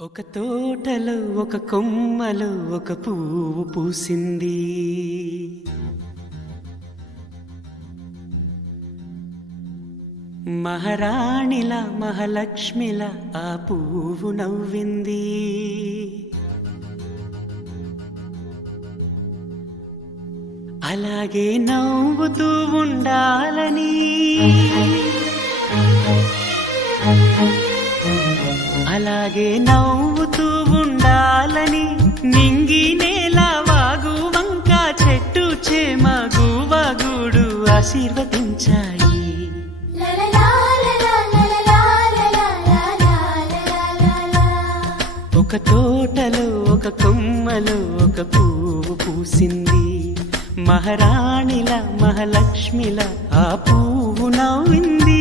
ఒక తోటలో ఒక కొమ్మలో ఒక పువ్వు పూసింది. మహారాణిల మహాలక్ష్మిల ఆ పువ్వు నవ్వింది. అలాగే నవ్వుతూ ఉండాలని, అలాగే నవ్వుతూ ఉండాలని నింగి నేల వాగు వంక చెట్టు చేమ గువగుడు ఆశీర్వదించాయి. ఒక తోటలో ఒక కొమ్మలో ఒక పువ్వు పూసింది. మహారాణిల మహాలక్ష్మిల ఆ పువ్వు నవ్వింది.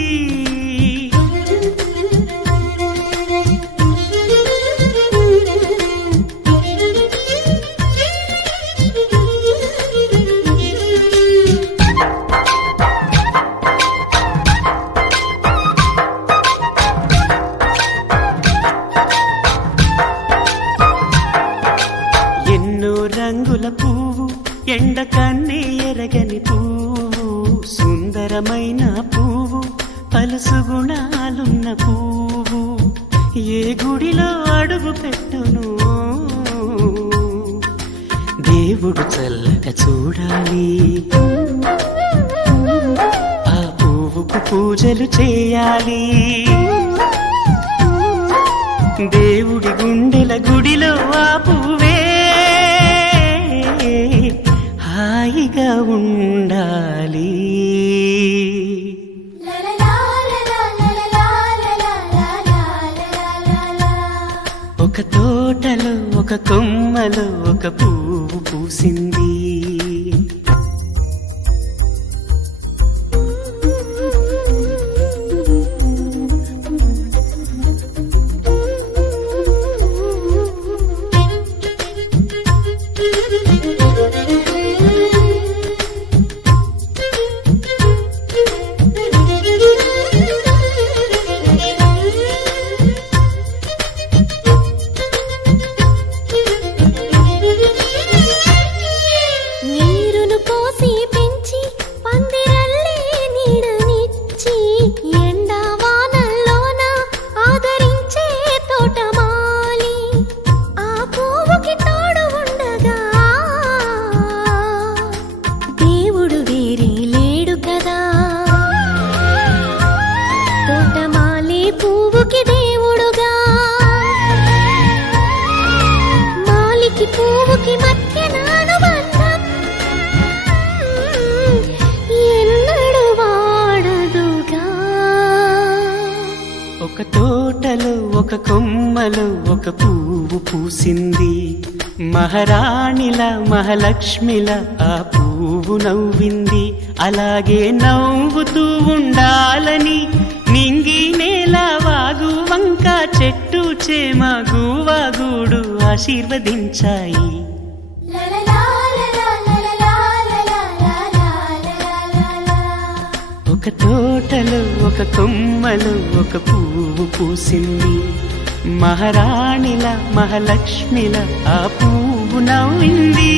రంగుల పువ్వు, ఎండ కన్నే ఎరగని పువ్వు, సుందరమైన పువ్వు, పలుసు గుణాలున్న పువ్వు, ఏ గుడిలో అడుగు పెట్టును దేవుడు చల్లగా చూడాలి. ఆ పువ్వుకు పూజలు చేయాలి. దేవుడి గుండెల గుడిలో ఆ పువ్వే హాయిగా ఉండాలి. ఒక తోటలో ఒక కొమ్మలో ఒక పువ్వు పూసింది. ఒక తోటలో ఒక కొమ్మలో ఒక పువ్వు పూసింది. మహారాణిల మహాలక్ష్మిల ఆ పువ్వు నవ్వింది. అలాగే నవ్వుతూ ఉండాలని నింగి నేల వాగు వంక చెట్టు చేమ గువగుడు ఆశీర్వదించాయి. ఒక తోటలో ఒక కొమ్మలో ఒక పువ్వు పూసింది. మహారాణిల మహాలక్ష్మిల ఆ పువ్వు నవ్వింది.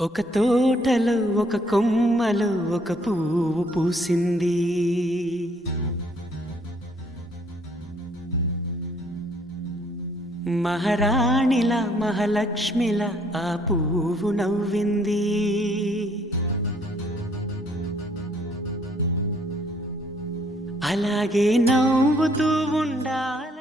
ఒక తోటలో ఒక కొమ్మలో ఒక పువ్వు పూసింది. మహారాణిల మహాలక్ష్మిల ఆ పువ్వు నవ్వింది. అలాగే నవ్వుతూ ఉండాలి.